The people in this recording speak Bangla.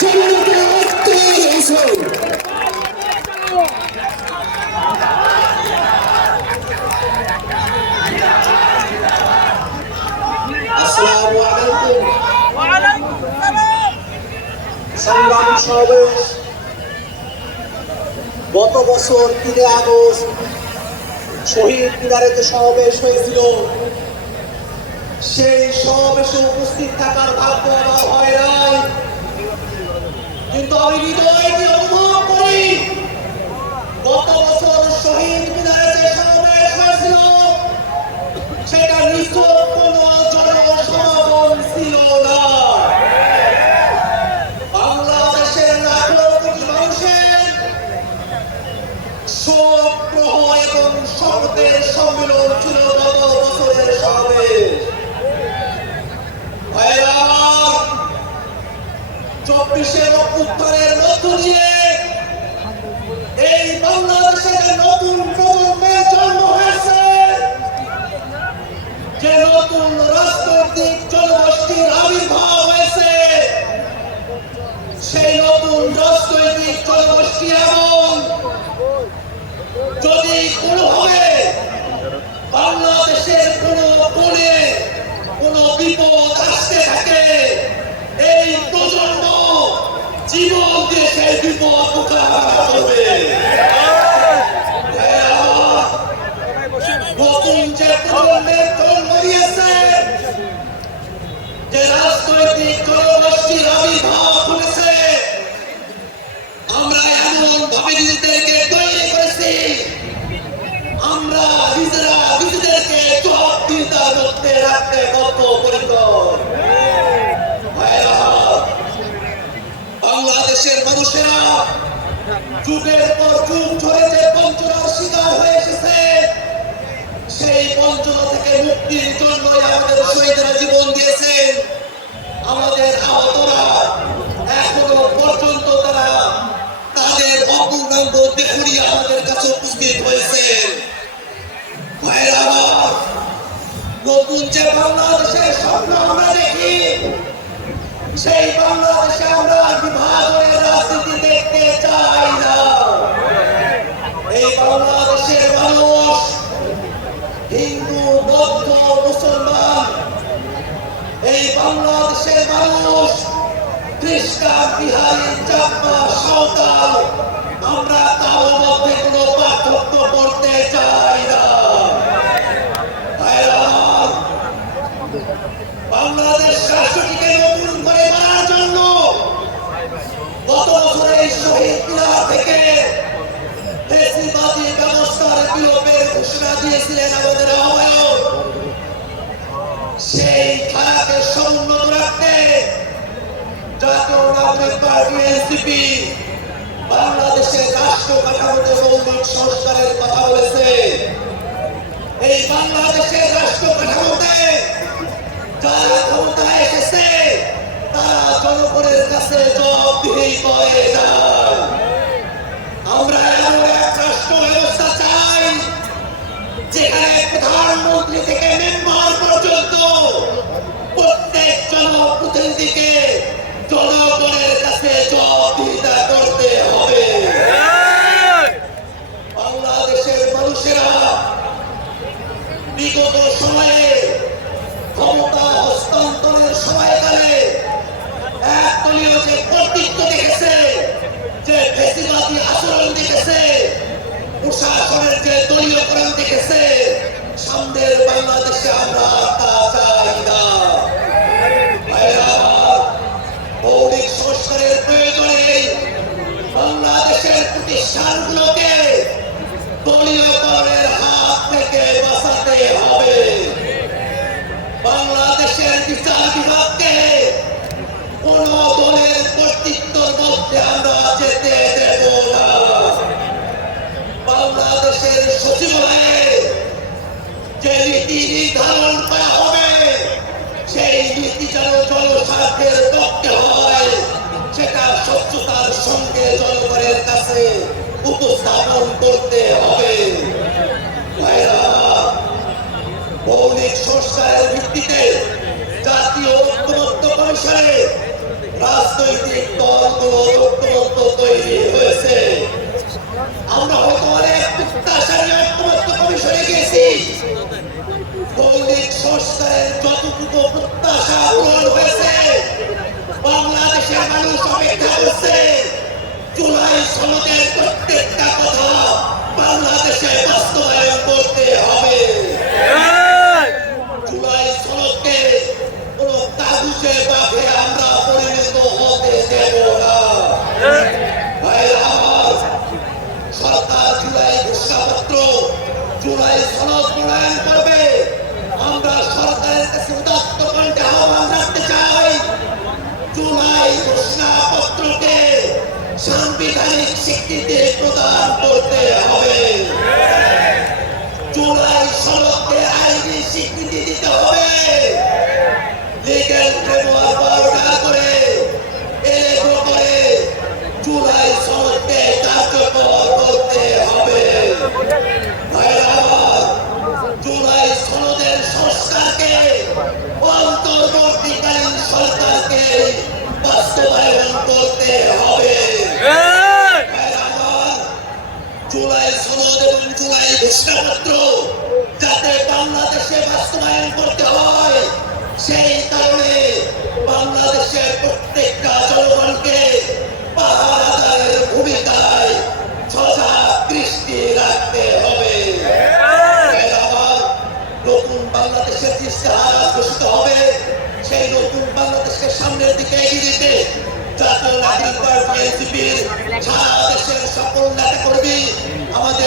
সংগ্রাম সমাবেশ গত বছর 3 আগস্ট শহীদ মিনারে যে সমাবেশ হয়েছিল, সেই সমাবেশে উপস্থিত থাকার ভাগ্য আমার হয় নাই, কিন্তু আমি হৃদয় দিয়ে অনুভব করি গত বছর শহীদ মিনারে যে সমাবেশ হয়েছিল সেটা নিছক কোনো জনসমাগম ছিল না। বাংলাদেশের লাখো কোটি মানুষের শোকপ্রহ এবং শপথের সম্মেলন ছিল গত বছরের সমাবেশ। 24 অভ্যুত্থানের মধ্য দিয়ে এই বাংলাদেশে যে নতুন প্রজন্মের জন্ম হয়েছে, যে নতুন রাজনৈতিক জনগোষ্ঠীর আবির্ভাব হয়েছে, সেই নতুন রাজনৈতিক জনগোষ্ঠী এমন যদি কোনোভাবে বাংলাদেশের কোনো কোণে কোনো বিপদ আসতে থাকে, এই প্রজন্ম জীবন দিয়ে সেই বিপদ মোকাবেলা করবে। নতুন যে প্রজন্মের জন্ম দিয়েছে, যে রাজনৈতিক জনগোষ্ঠীর আবির্ভাব করেছে, আমরা এমন ভাবে নিজেদেরকে তৈরি করেছি, আমরা নিজেরা নিজেদেরকে জবাবদিহিতার মধ্যে রাখতে বদ্ধপরিকর। বাংলাদেশের মানুষেরা যুগের পর যুগ ধরে যে বঞ্চনার শিকার হয়ে এসেছে, সেই বঞ্চনা থেকে মুক্তির জন্য আমাদের শহীদরা জীবন দিয়েছেন। আমাদের আহতরা এখনো পর্যন্ত তারা তাদের অপূর্ণাঙ্গ দেহ নিয়ে আমাদের কাছে উপস্থিত হয়েছে। নতুন যে বাংলাদেশের স্বপ্ন আমরা দেখি, সেই বাংলাদেশে আমরা বিভাজনের রাজনীতি দেখতে চাই না। এই বাংলাদেশের মানুষ হিন্দু, বৌদ্ধ, মুসলমান, এই বাংলাদেশের মানুষ খ্রিস্টান, বিহারি, চাকমা, সাঁওতাল, আমরা কারোর মধ্যে কোনো পার্থক্য করতে চাই না। বাংলাদেশ রাষ্ট্রটিকে নতুন করে মারার জন্য গত বছর এই শহীদ মিনার থেকে ফ্যাসিবাদী ব্যবস্থার বিলোপের ঘোষণা দিয়েছিলেন আমাদের আহ্বায়ক। সেই ধারাকে সমুন্নত রাখতে জাতীয় নাগরিক পার্টি এনসিপি বাংলাদেশের রাষ্ট্র কাঠামোতে মৌলিক সংস্কারের কথা বলেছে। এই বাংলাদেশের রাষ্ট্র কাঠামোতে যারা ক্ষমতায় এসেছে তারা জনগণের কাছে জবাবদিহি করে না। আমরা এমন এক রাষ্ট্র ব্যবস্থা চাই যেখানে প্রধানমন্ত্রী থেকে মেম্বার পর্যন্ত প্রত্যেক জনপ্রতিনিধিকে জনগণের কাছে জবাবদিহিতা করতে হবে। বাংলাদেশের মানুষেরা বিগত সময়ে ক্ষমতা হস্তান্তরের সময়কালে একদলীয় যে কর্তৃত্ব দেখেছে, যে ফ্যাসিবাদী আচরণ দেখেছে, প্রশাসনের যে দলীয়করণ দেখেছে, সামনের বাংলাদেশে আমরা তা চাই না। মৌলিক সংস্কারের প্রয়োজনে বাংলাদেশের প্রতিষ্ঠানগুলোকে দলীয়করণের হাত থেকে বাঁচাতে হবে। বাংলাদেশের বিচার বিভাগকে কোন দলের কর্তৃত্বের মধ্যে আমরা যেতে দেব না। বাংলাদেশের সচিবালয়ে যে নীতি নির্ধারণ করা হবে, সেই নীতি যেন জনস্বার্থের পক্ষে হয়, সেটা স্বচ্ছতার সঙ্গে জনগণের কাছে উপস্থাপন করতে হবে। মৌলিক সংস্কারের ভিত্তিতে জাতীয় ঐক্যমত্য কমিশনে রাজনৈতিক দলগুলো ঐক্যবদ্ধ তৈরি হয়েছে। আমরা হয়তো অনেক প্রত্যাশা নিয়ে ঐক্যবদ্ধ কমিশনে গেছি, মৌলিক সংস্কারের যতটুকু প্রত্যাশা পূরণ হয়েছে, বাংলাদেশের মানুষ অপেক্ষা করছে জুলাই সনদের প্রত্যেকটা কথা বাংলাদেশে বাস্তবায়ন করতে হবে। জুলাই সনদকে কোন কাগজে বাঘে আমরা পরিণত হতে দেব না। ভাইরা আমার, সরকার জুলাই ঘোষণাপত্র, জুলাই সনদ প্রণয়ন করবে। আমরা সরকারের কাছে উদাত্ত কণ্ঠে আহ্বান রাখতে চাই, জুলাই ঘোষণাপত্রকে সাংবিধানিক স্বীকৃতি প্রদান করতে হবে। জুলাই সনদকে আইনি স্বীকৃতি দিতে হবে। লিগ্যাল ফ্রেমওয়ার্ক ব্যবহার করে এগুলো করে জুলাই সনদকে কার্যকর করতে হবে। ভাইরা আমার, জুলাই সনদের সংস্কারকে অন্তর্বর্তীকালীন সরকারকে বাস্তবায়ন করতে হবে। ভাইরা আমার, জুলাই সনদ এবং জুলাই ঘোষণাপত্র যাতে বাংলাদেশে বাস্তবায়ন করতে হয়, সেই কারণে বাংলাদেশের প্রত্যেকটা জনগণকে পাহারাদারের ভূমিকায় সজাগ দৃষ্টি রাখতে হবে। আমার নতুন বাংলাদেশের ইশতেহার ঘোষিত হবে, সেই নতুন বাংলাদেশকে সামনের দিকে এগিয়ে দিতে জাতীয় নাগরিক পার্টি এনসিপির সারা দেশের সকল নেতা কর্মী আমাদের